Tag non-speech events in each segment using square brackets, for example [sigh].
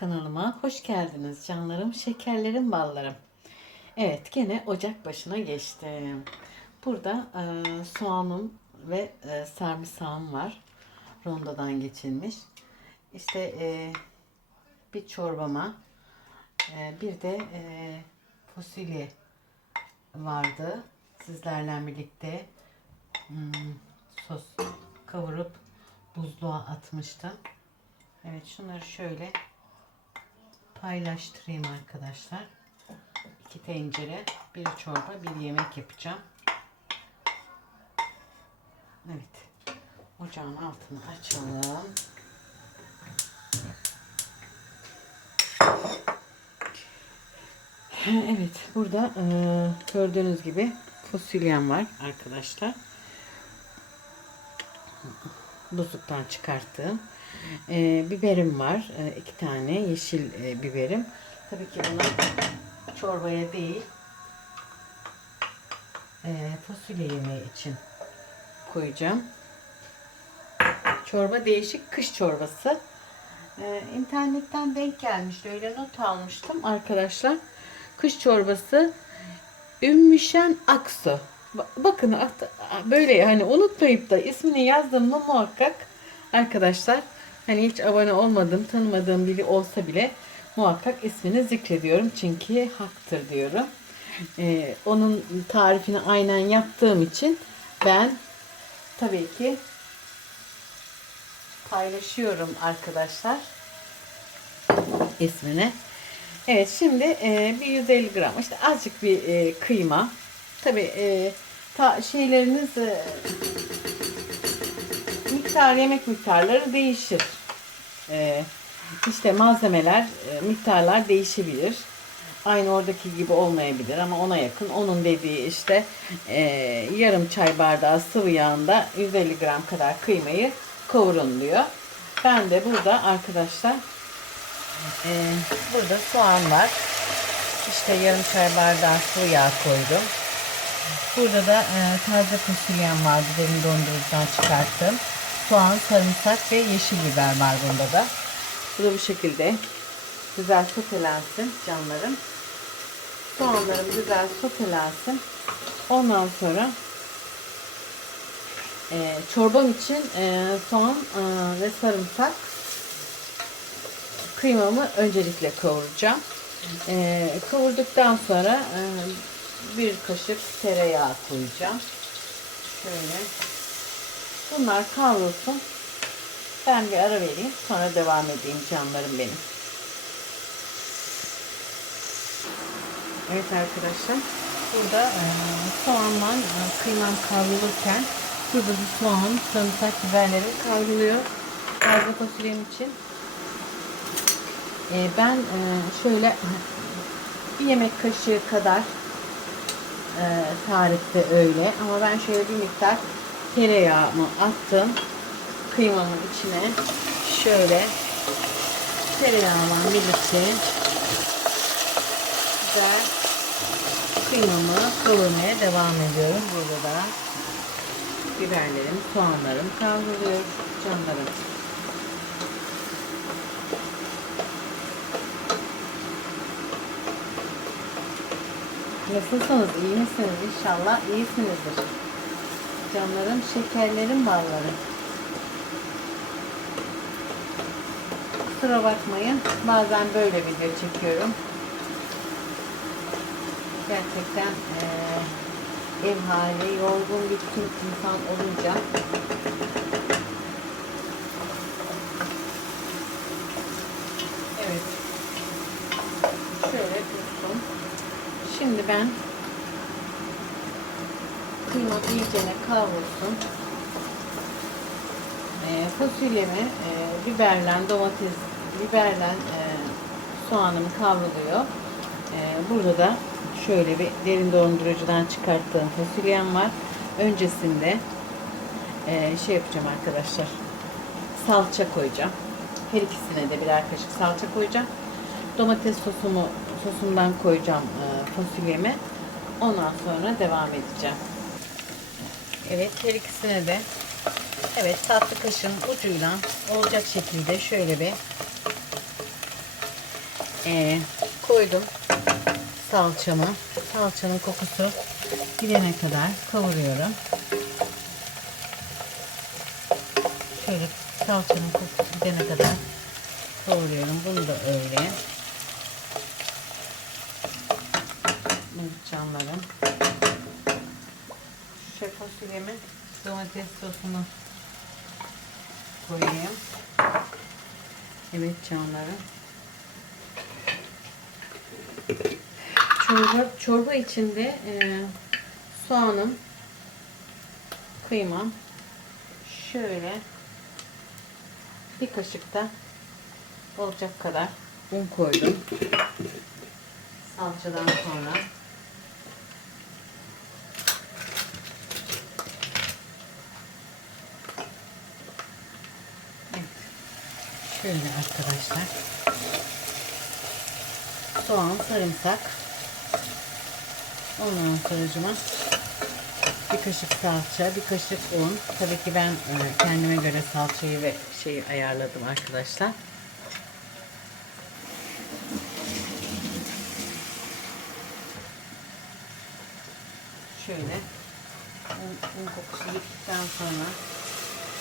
kanalıma hoş geldiniz canlarım, şekerlerim, ballarım. Evet, gene ocak başına geçtim. Burada e, soğanım ve e, sarımsağım var. Rondodan geçilmiş. İşte e, bir çorbama, e, bir de e, fasulye vardı. Sizlerle birlikte hmm, sos kavurup buzluğa atmıştım. Evet şunları şöyle paylaştırayım arkadaşlar. İki tencere, bir çorba, bir yemek yapacağım. Evet. Ocağın altını açalım. Evet, burada e, gördüğünüz gibi fasulyem var arkadaşlar. Buzluktan çıkarttığım. E, biberim var. E, iki tane yeşil e, biberim. Tabii ki bunu çorbaya değil e, fasulye yemeği için koyacağım. Çorba değişik kış çorbası. E, internetten denk gelmişti. Öyle not almıştım arkadaşlar. Kış çorbası Ümmüşen Aksu. Ba- Bakın böyle hani unutmayıp da ismini yazdım mı muhakkak arkadaşlar hani hiç abone olmadığım tanımadığım biri olsa bile muhakkak ismini zikrediyorum çünkü haktır diyorum. Ee, onun tarifini aynen yaptığım için ben tabii ki paylaşıyorum arkadaşlar ismini. Evet şimdi e, bir 150 gram işte azıcık bir e, kıyma. Tabi e, ta, şeyleriniz e, miktar yemek miktarları değişir. E, işte malzemeler e, miktarlar değişebilir. Aynı oradaki gibi olmayabilir ama ona yakın. Onun dediği işte e, yarım çay bardağı sıvı yağında 150 gram kadar kıymayı kavurun diyor. Ben de burada arkadaşlar ee, burada soğan var. İşte yarım çay bardağı sıvı yağ koydum. Burada da e, taze fasulyem vardı. Demin dondurucudan çıkarttım. Soğan, sarımsak ve yeşil biber var bunda da. Bu da bu şekilde güzel sotelensin canlarım. Soğanlarım güzel sotelensin. Ondan sonra e, çorbam için e, soğan e, ve sarımsak kıymamı öncelikle kavuracağım. Ee, kavurduktan sonra e, bir kaşık tereyağı koyacağım. Şöyle. Bunlar kavrulsun. Ben bir ara vereyim. Sonra devam edeyim canlarım benim. Evet arkadaşlar. Burada e, soğanla e, kıymam kavrulurken burada soğan, sarımsak, biberlerim kavruluyor. Taze fasulyem için. Ee, ben e, şöyle bir yemek kaşığı kadar e, tarifte öyle ama ben şöyle bir miktar tereyağımı attım kıymamın içine şöyle tereyağımla birlikte güzel kıymamı kavurmaya devam ediyorum burada da biberlerim soğanlarım kavruluyor canlarım Nasılsınız? İyi misiniz? İnşallah iyisinizdir. Canlarım, şekerlerim, ballarım. Kusura bakmayın. Bazen böyle video çekiyorum. Gerçekten eee, ev hali, yorgun bir insan olunca Evet. Şöyle dursun. Şimdi ben iyicene kavrulsun. E, fasulyemi e, biberle domates biberle e, soğanım kavruluyor. E, burada da şöyle bir derin dondurucudan çıkarttığım fasulyem var. Öncesinde e, şey yapacağım arkadaşlar. Salça koyacağım. Her ikisine de birer kaşık salça koyacağım. Domates sosumu sosumdan koyacağım e, fasulyemi. Ondan sonra devam edeceğim. Evet her ikisine de evet tatlı kaşın ucuyla olacak şekilde şöyle bir Ee, koydum salçamı. Salçanın kokusu gidene kadar kavuruyorum. Şöyle salçanın kokusu gidene kadar kavuruyorum. Bunu da öyle. Canlarım. Fasulyemi domates sosunu koyayım. Evet canlarım. Çorba, çorba içinde e, soğanım, kıymam, şöyle bir kaşık da olacak kadar un koydum. Salçadan sonra. Evet. Şöyle arkadaşlar. Soğan, sarımsak. Ondan sonracıma bir kaşık salça, bir kaşık un. Tabii ki ben e, kendime göre salçayı ve şeyi ayarladım arkadaşlar. Şöyle un, un kokusu gittikten sonra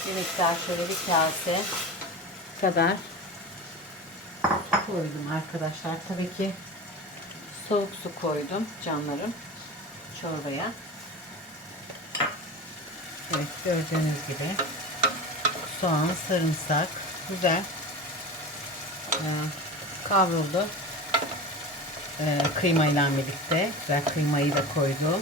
bir miktar şöyle bir kase kadar koydum arkadaşlar. Tabii ki soğuk su koydum canlarım çorbaya. Evet gördüğünüz gibi soğan, sarımsak güzel e, kavruldu. E, kıymayla birlikte güzel kıymayı da koydum.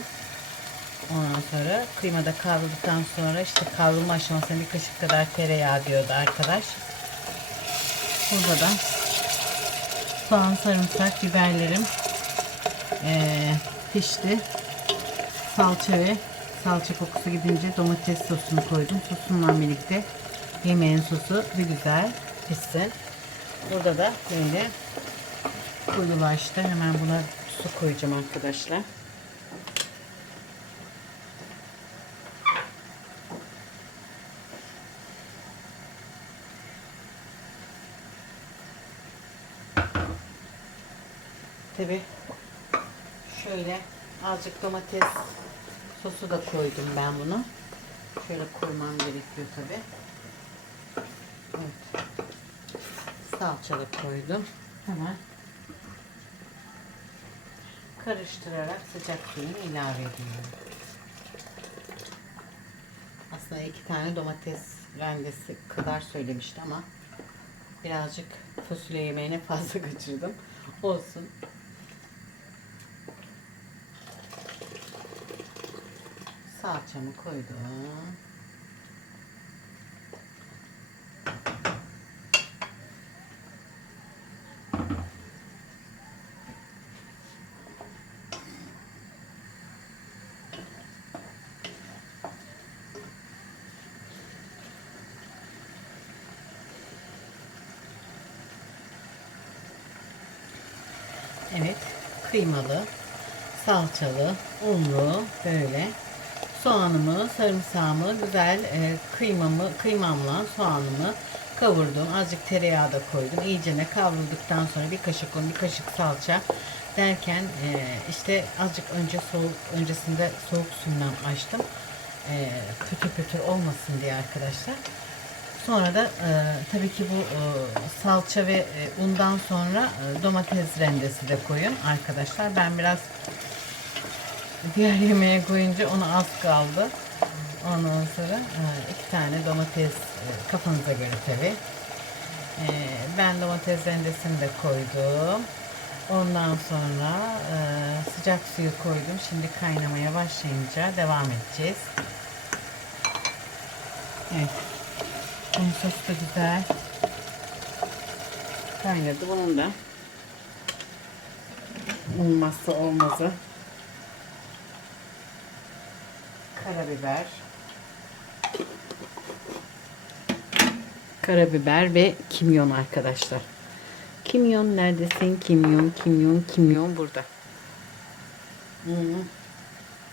Ondan sonra kıyma da kavrulduktan sonra işte kavrulma aşamasında bir kaşık kadar tereyağı diyordu arkadaş. Burada da soğan, sarımsak, biberlerim ee, pişti. Salça ve salça kokusu gidince domates sosunu koydum. Sosunla birlikte yemeğin sosu bir güzel pişsin. Burada da böyle koyulaştı. Hemen buna su koyacağım arkadaşlar. Tabi şöyle azıcık domates sosu da koydum ben bunu. Şöyle koymam gerekiyor tabi. Evet. Salça da koydum. Hemen karıştırarak sıcak suyunu ilave ediyorum. Aslında iki tane domates rendesi kadar söylemişti ama birazcık fasulye yemeğine fazla [laughs] kaçırdım. Olsun. Salçamı koydum. Evet, kıymalı, salçalı, unlu böyle soğanımı, sarımsağımı, güzel e, kıymamı, kıymamla soğanımı kavurdum. Azıcık tereyağı da koydum. İyice ne kavrulduktan sonra bir kaşık un, bir kaşık salça derken e, işte azıcık önce soğuk öncesinde soğuk suyla açtım. E, pütür pütür olmasın diye arkadaşlar. Sonra da e, tabii ki bu e, salça ve e, undan sonra e, domates rendesi de koyun arkadaşlar. Ben biraz diğer yemeğe koyunca onu az kaldı. Ondan sonra e, iki tane domates e, kafanıza göre tabii. E, ben domates rendesini de koydum. Ondan sonra sıcak suyu koydum. Şimdi kaynamaya başlayınca devam edeceğiz. Evet. Bunun sosu da güzel. Kaynadı. Bunun da olmazsa olmazı karabiber karabiber ve kimyon arkadaşlar. Kimyon neredesin? Kimyon, kimyon, kimyon burada. Hmm.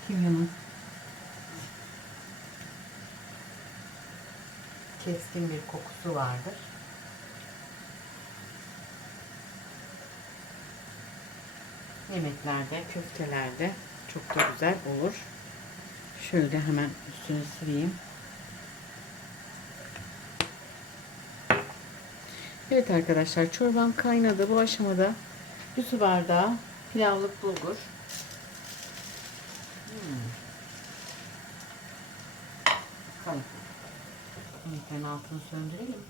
Kimyonun keskin bir kokusu vardır. yemeklerde, köftelerde çok da güzel olur. Şöyle hemen üstünü sileyim. Evet arkadaşlar çorbam kaynadı. Bu aşamada bir su bardağı pilavlık bulgur. Hmm. Yemeklerin altını söndürelim.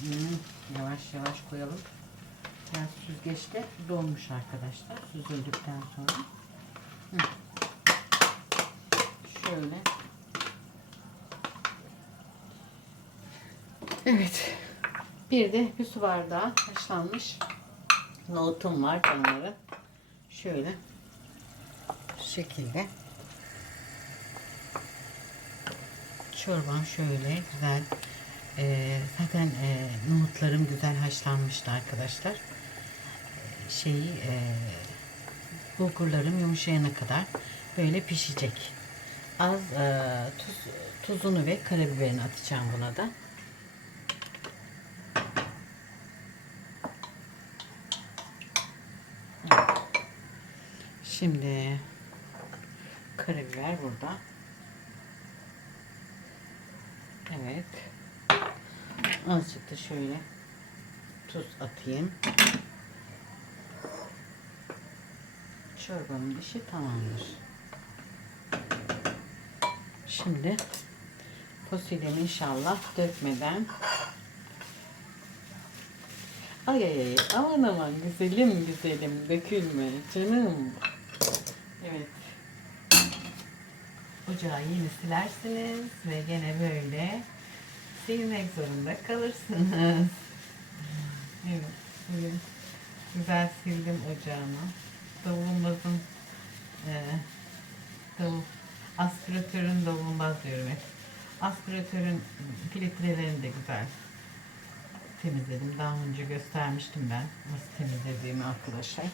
Hmm, yavaş yavaş koyalım. Biraz süzgeçte donmuş arkadaşlar. Süzüldükten sonra. Hı. Şöyle. Evet. Bir de bir su bardağı haşlanmış nohutum var canları. Şöyle. Şu şekilde. Çorbam şöyle güzel. Ee, zaten e, nohutlarım güzel haşlanmıştı arkadaşlar. Ee, şeyi e, bulgurlarım yumuşayana kadar böyle pişecek. Az e, tuz, tuzunu ve karabiberini atacağım buna da. Şimdi karabiber burada. Evet. Azıcık da şöyle tuz atayım. Çorbamın işi tamamdır. Şimdi fasulyemi inşallah dökmeden Ay ay ay aman aman güzelim güzelim dökülme canım. Evet. Ocağı yeni silersiniz ve gene böyle silmek zorunda kalırsınız. Evet. Bugün güzel sildim ocağımı. Davulmazın e, davul, aspiratörün davulmaz diyorum hep. Aspiratörün filtrelerini de güzel temizledim. Daha önce göstermiştim ben nasıl temizlediğimi arkadaşlar.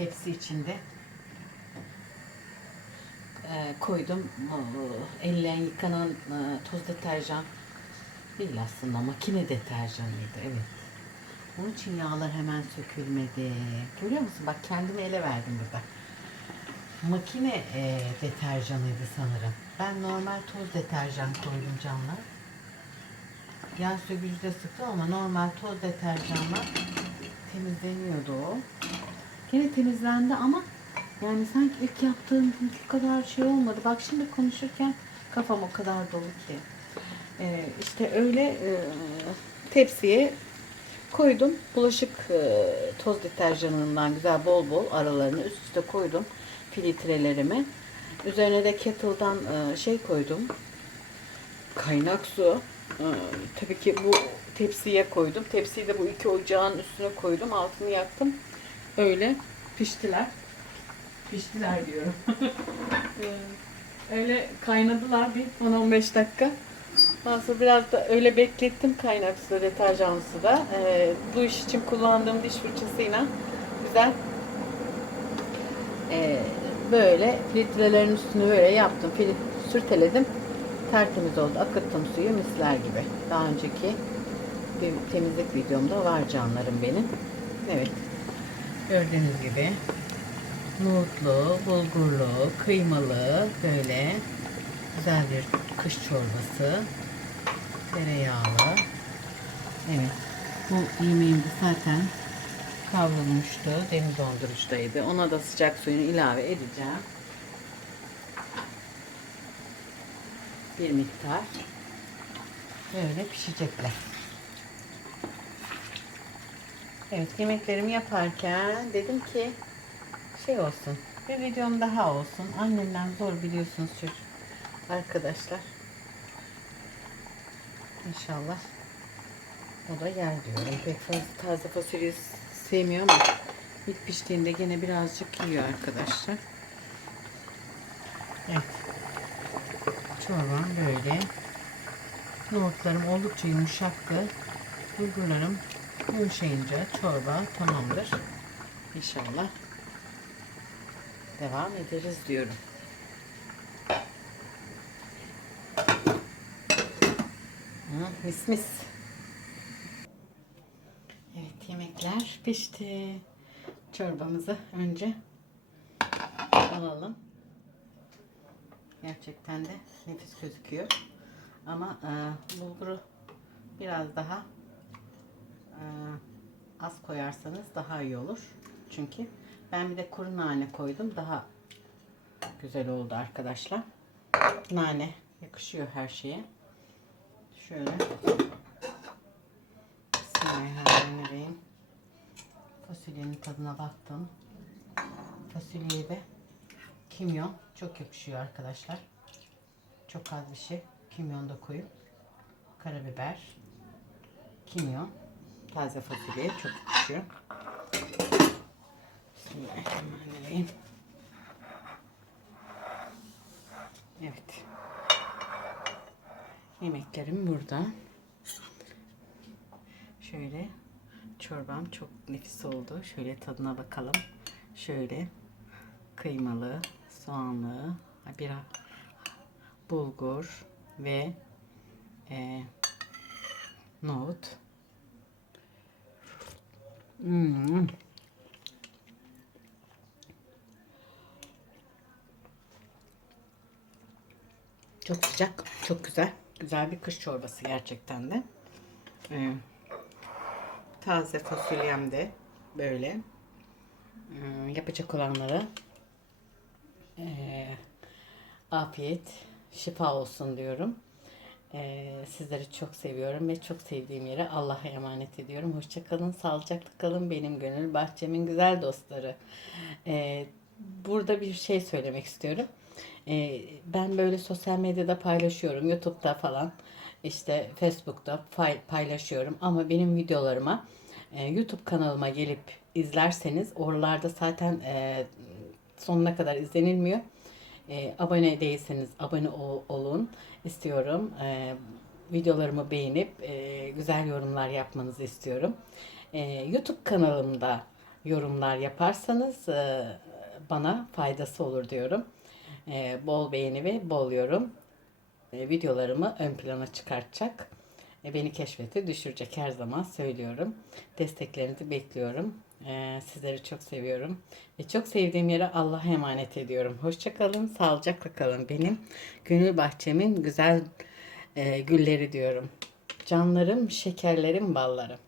Tepsi içinde e, koydum. E, Elle yıkanan e, toz deterjan değil aslında makine deterjanıydı. Evet. Onun için yağlar hemen sökülmedi. Görüyor musun? Bak kendimi ele verdim burada makine e, deterjanıydı sanırım. Ben normal toz deterjan koydum canlar. Yağ sökücü de sıktım ama normal toz deterjanla temizleniyordu o. Yine temizlendi ama yani sanki ilk yaptığım ilk kadar şey olmadı. Bak şimdi konuşurken kafam o kadar dolu ki. Ee, işte öyle e, tepsiye koydum. Bulaşık e, toz deterjanından güzel bol bol aralarını üst üste koydum filtrelerimi. Üzerine de kettle'dan e, şey koydum. Kaynak su. E, tabii ki bu tepsiye koydum. Tepsiyi de bu iki ocağın üstüne koydum. Altını yaktım. Öyle piştiler. Piştiler diyorum. E, öyle kaynadılar bir 10-15 dakika. Ondan sonra biraz da öyle beklettim kaynak su, deterjanlı suda. E, bu iş için kullandığım diş fırçasıyla güzel e, böyle filtrelerin üstünü böyle yaptım. Fil, sürteledim. Tertemiz oldu. Akıttım suyu misler gibi. Daha önceki bir temizlik videomda var canlarım benim. Evet. Gördüğünüz gibi nohutlu, bulgurlu, kıymalı böyle güzel bir kış çorbası. Tereyağlı. Evet. Bu yemeğim zaten kavrulmuştu. Demir dondurucudaydı. Ona da sıcak suyunu ilave edeceğim. Bir miktar. Böyle pişecekler. Evet yemeklerimi yaparken dedim ki şey olsun. Bir videom daha olsun. Annemden zor biliyorsunuz çocuk. Arkadaşlar. İnşallah o da yer diyorum. Pek fazla taze fasulye sevmiyor ama ilk piştiğinde gene birazcık yiyor arkadaşlar. Evet. Çorbam böyle. Nohutlarım oldukça yumuşaktı. Bulgurlarım yumuşayınca çorba tamamdır. İnşallah devam ederiz diyorum. Hı, mis mis. Evet yemekler pişti. Çorbamızı önce alalım. Gerçekten de nefis gözüküyor. Ama e, bulguru biraz daha az koyarsanız daha iyi olur. Çünkü ben bir de kuru nane koydum. Daha güzel oldu arkadaşlar. Nane yakışıyor her şeye. Şöyle. Bismillahirrahmanirrahim. Fasulyenin tadına baktım. Fasulyeye de kimyon çok yakışıyor arkadaşlar. Çok az bir şey. Kimyon da koyup karabiber, kimyon, taze fasulye çok yakışıyor. Bismillahirrahmanirrahim. Evet. Yemeklerim burada. Şöyle çorbam çok nefis oldu. Şöyle tadına bakalım. Şöyle kıymalı, soğanlı, bir bulgur ve e, nohut. Hmm. Çok sıcak, çok güzel. Güzel bir kış çorbası gerçekten de. Ee, taze fasulyem de böyle. Ee, yapacak olanlara ee, afiyet, şifa olsun diyorum. Ee, sizleri çok seviyorum ve çok sevdiğim yere Allah'a emanet ediyorum. Hoşçakalın, sağlıcakla kalın benim gönül bahçemin güzel dostları. Ee, burada bir şey söylemek istiyorum. Ee, ben böyle sosyal medyada paylaşıyorum, YouTube'da falan, işte Facebook'ta pay- paylaşıyorum. Ama benim videolarıma e, YouTube kanalıma gelip izlerseniz oralarda zaten e, sonuna kadar izlenilmiyor. E, abone değilseniz abone ol- olun istiyorum. E, videolarımı beğenip e, güzel yorumlar yapmanızı istiyorum. E, YouTube kanalımda yorumlar yaparsanız e, bana faydası olur diyorum. E, bol beğeni ve bol yorum e, videolarımı ön plana çıkartacak. E, beni keşfete düşürecek her zaman söylüyorum. Desteklerinizi bekliyorum. E, sizleri çok seviyorum. Ve çok sevdiğim yere Allah'a emanet ediyorum. Hoşçakalın, sağlıcakla kalın. Benim gönül bahçemin güzel e, gülleri diyorum. Canlarım, şekerlerim, ballarım.